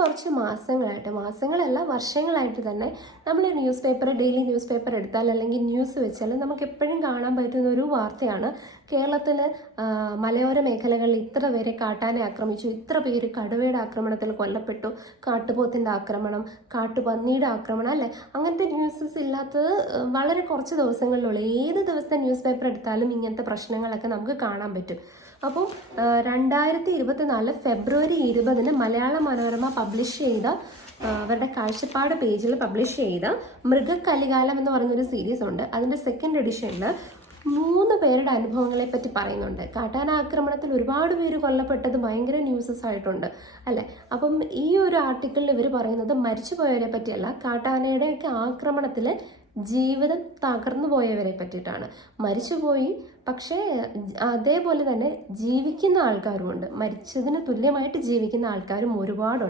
കുറച്ച് മാസങ്ങളല്ല വർഷങ്ങളായിട്ട് തന്നെ നമ്മൾ ഡെയിലി ന്യൂസ് പേപ്പർ എടുത്താൽ അല്ലെങ്കിൽ ന്യൂസ് വെച്ചാൽ നമുക്ക് എപ്പോഴും കാണാൻ പറ്റുന്ന ഒരു വാർത്തയാണ് കേരളത്തിൽ മലയോര മേഖലകളിൽ ഇത്ര പേരെ കാട്ടാനെ ആക്രമിച്ചു, ഇത്ര പേര് കടുവയുടെ ആക്രമണത്തിൽ കൊല്ലപ്പെട്ടു, കാട്ടുപോത്തിൻ്റെ ആക്രമണം, കാട്ടുപന്നിയുടെ ആക്രമണം, അല്ലേ? അങ്ങനത്തെ ന്യൂസസ് ഇല്ലാത്തത് വളരെ കുറച്ച് ദിവസങ്ങളിലുള്ള ഏത് ദിവസത്തെ ന്യൂസ് പേപ്പർ എടുത്താലും ഇങ്ങനത്തെ പ്രശ്നങ്ങളൊക്കെ നമുക്ക് കാണാൻ പറ്റും. അപ്പോൾ 2024 ഫെബ്രുവരി 20 മലയാള മനോരമ പബ്ലിഷ് ചെയ്ത അവരുടെ കാഴ്ചപ്പാട് പേജിൽ പബ്ലിഷ് ചെയ്ത മൃഗക്കലികാലം എന്ന് പറഞ്ഞൊരു സീരീസ് ഉണ്ട്. അതിൻ്റെ സെക്കൻഡ് എഡിഷനിൽ 3 പേരുടെ അനുഭവങ്ങളെ പറ്റി പറയുന്നുണ്ട്. കാട്ടാന ആക്രമണത്തിൽ ഒരുപാട് പേര് കൊല്ലപ്പെട്ടത് ഭയങ്കര ന്യൂസസ് ആയിട്ടുണ്ട്, അല്ലേ? അപ്പം ഈ ഒരു ആർട്ടിക്കിളിൽ ഇവർ പറയുന്നത് മരിച്ചു പോയവരെ പറ്റിയല്ല, കാട്ടാനയുടെയൊക്കെ ആക്രമണത്തിൽ ജീവിതം തകർന്നു പോയവരെ പറ്റിയിട്ടാണ്. മരിച്ചുപോയി, പക്ഷേ അതേപോലെ തന്നെ ജീവിക്കുന്ന ആൾക്കാരുമുണ്ട്. മരിച്ചതിന് തുല്യമായിട്ട് ജീവിക്കുന്ന ആൾക്കാരും ഒരുപാടുണ്ട്.